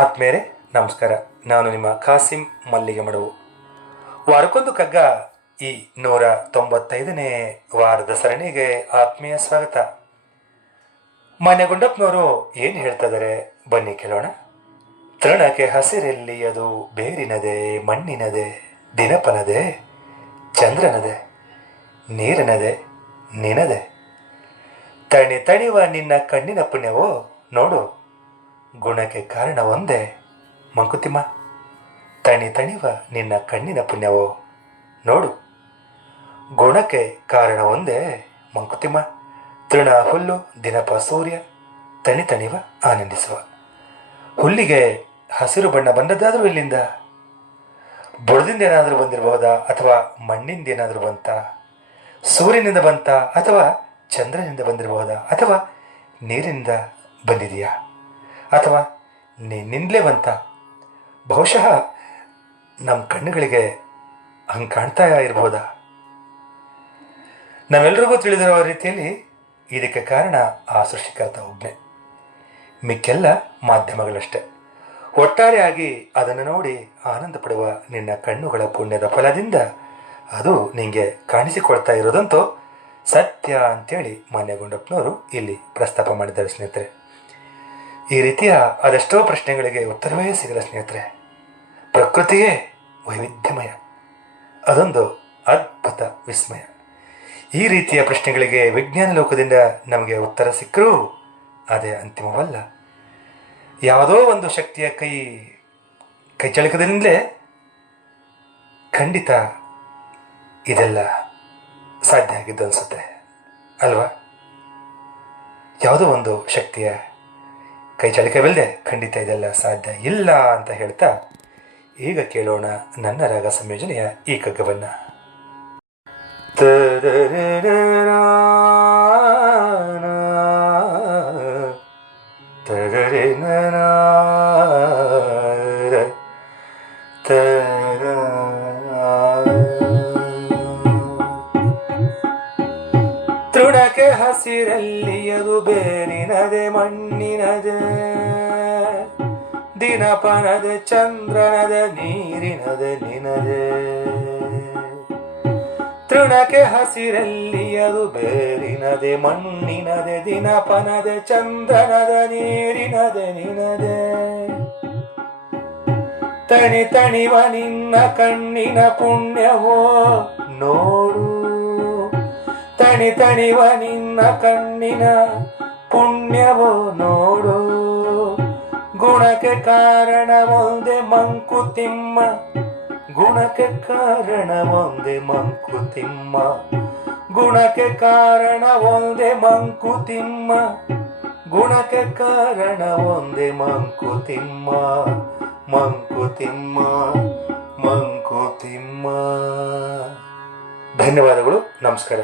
ಆತ್ಮೇರೆ ನಮಸ್ಕಾರ. ನಾನು ನಿಮ್ಮ ಖಾಸಿಂ ಮಲ್ಲಿಗೆ ಮಡವು. ವಾರಕ್ಕೊಂದು ಕಗ್ಗ ಈ 195ನೇ ವಾರದ ಸರಣಿಗೆ ಆತ್ಮೀಯ ಸ್ವಾಗತ. ಮಾನ್ಯ ಗುಂಡಪ್ಪನವರು ಏನು ಹೇಳ್ತಾ ಇದ್ದಾರೆ ಬನ್ನಿ ಕೇಳೋಣ. ತೃಣಕ್ಕೆ ಹಸಿರೆಲ್ಲಿ ಅದು ಬೇರಿನದೆ, ಮಣ್ಣಿನದೆ, ದಿನಪನದೆ, ಚಂದ್ರನದೆ, ನೀರಿನದೆ, ನಿನದೆ. ತಣಿ ತಣಿವ ನಿನ್ನ ಕಣ್ಣಿನ ಪುಣ್ಯವೋ ನೋಡು, ಗುಣಕ್ಕೆ ಕಾರಣ ಒಂದೇ ಮಂಕುತಿಮ್ಮ. ತಣಿ ತಣಿವ ನಿನ್ನ ಕಣ್ಣಿನ ಪುಣ್ಯವೋ ನೋಡು, ಗುಣಕ್ಕೆ ಕಾರಣ ಒಂದೇ ಮಂಕುತಿಮ್ಮ. ತೃಣ ಹುಲ್ಲು, ದಿನಪ ಸೂರ್ಯ, ತಣಿ ತಣಿವ ಆನಂದಿಸುವ. ಹುಲ್ಲಿಗೆ ಹಸಿರು ಬಣ್ಣ ಬಂದದ್ದಾದರೂ ಇಲ್ಲಿಂದ ಬುಡದಿಂದ ಏನಾದರೂ ಬಂದಿರಬಹುದಾ, ಅಥವಾ ಮಣ್ಣಿಂದ ಏನಾದರೂ ಬಂತ, ಸೂರ್ಯನಿಂದ ಬಂತ, ಅಥವಾ ಚಂದ್ರನಿಂದ ಬಂದಿರಬಹುದಾ, ಅಥವಾ ನೀರಿನಿಂದ ಬಂದಿದೆಯಾ, ಅಥವಾ ನಿನ್ನಿಂದಲೇ ಬಂತ? ಬಹುಶಃ ನಮ್ಮ ಕಣ್ಣುಗಳಿಗೆ ಹಂಗೆ ಕಾಣ್ತಾ ಇರಬಹುದಾ? ನಾವೆಲ್ಲರಿಗೂ ತಿಳಿದಿರೋ ರೀತಿಯಲ್ಲಿ ಇದಕ್ಕೆ ಕಾರಣ ಆ ಸೃಷ್ಟಿಕರ್ತ ಒಬ್ಬನೇ, ಮಿಕ್ಕೆಲ್ಲ ಮಾಧ್ಯಮಗಳಷ್ಟೇ. ಒಟ್ಟಾರೆಯಾಗಿ ಅದನ್ನು ನೋಡಿ ಆನಂದ ಪಡುವ ನಿನ್ನ ಕಣ್ಣುಗಳ ಪುಣ್ಯದ ಫಲದಿಂದ ಅದು ನಿಮಗೆ ಕಾಣಿಸಿಕೊಳ್ತಾ ಇರೋದಂತೂ ಸತ್ಯ ಅಂತೇಳಿ ಮಾನ್ಯ ಗುಂಡಪ್ಪನವರು ಇಲ್ಲಿ ಪ್ರಸ್ತಾಪ ಮಾಡಿದ್ದಾರೆ ಸ್ನೇಹಿತರೆ. ಈ ರೀತಿಯ ಅದೆಷ್ಟೋ ಪ್ರಶ್ನೆಗಳಿಗೆ ಉತ್ತರವೇ ಸಿಗಲ್ಲ ಸ್ನೇಹಿತರೆ. ಪ್ರಕೃತಿಯೇ ವೈವಿಧ್ಯಮಯ, ಅದೊಂದು ಅದ್ಭುತ ವಿಸ್ಮಯ. ಈ ರೀತಿಯ ಪ್ರಶ್ನೆಗಳಿಗೆ ವಿಜ್ಞಾನ ಲೋಕದಿಂದ ನಮಗೆ ಉತ್ತರ ಸಿಕ್ಕರೂ ಅದೇ ಅಂತಿಮವಲ್ಲ. ಯಾವುದೋ ಒಂದು ಶಕ್ತಿಯ ಕೈ ಚಳಕದಿಂದಲೇ ಖಂಡಿತ ಇದೆಲ್ಲ ಸಾಧ್ಯ ಆಗಿದ್ದು ಅನಿಸುತ್ತೆ ಅಲ್ವಾ? ಯಾವುದೋ ಒಂದು ಶಕ್ತಿಯ ಕೈ ಚಳಕವಿಲ್ಲದೆ ಖಂಡಿತ ಇದೆಲ್ಲ ಸಾಧ್ಯ ಇಲ್ಲ ಅಂತ ಹೇಳ್ತಾ ಈಗ ಕೇಳೋಣ ನನ್ನ ರಾಗ ಸಂಯೋಜನೆಯ ಈ ಕಗ್ಗವನ್ನು. ತೃಣಕ್ಕೆ ಹಸಿರಲ್ಲಿ ಅದು ಬೇರಿನದೆ, ಮಣ್ಣಿನದೆ, ದಿನಪನದೆ, ಚಂದ್ರನದೆ, ನೀರಿನದೆ, ನಿನದೆ. ತೃಣಕ್ಕೆ ಹಸಿರಲ್ಲಿ ಅದು ಬೇರಿನದೆ, ಮಣ್ಣಿನದೆ, ದಿನಪನದೆ, ಚಂದ್ರನದೆ, ನೀರಿನದೆ, ನಿನದೆ. ತಣಿ ತಣಿವ ನಿನ್ನ ಕಣ್ಣಿನ ಪುಣ್ಯವೋ ನೋಡು, ತಣಿ ತಣಿವ ನಿನ್ನ ಕಣ್ಣಿನ ಪುಣ್ಯವೋ ನೋಡು, ಗುಣಕ್ಕೆ ಕಾರಣ ಒಂದೇ ಮಂಕುತಿಮ್ಮ, ಗುಣಕ್ಕೆ ಕಾರಣ ಒಂದೇ ಮಂಕುತಿಮ್ಮ, ಗುಣಕ್ಕೆ ಕಾರಣ ಒಂದೇ ಮಂಕುತಿಮ್ಮ, ಗುಣಕ್ಕೆ ಕಾರಣ ಒಂದೇ ಮಂಕುತಿಮ್ಮ, ಮಂಕುತಿಮ್ಮ, ಮಂಕುತಿಮ್ಮ. ಧನ್ಯವಾದಗಳು, ನಮಸ್ಕಾರ.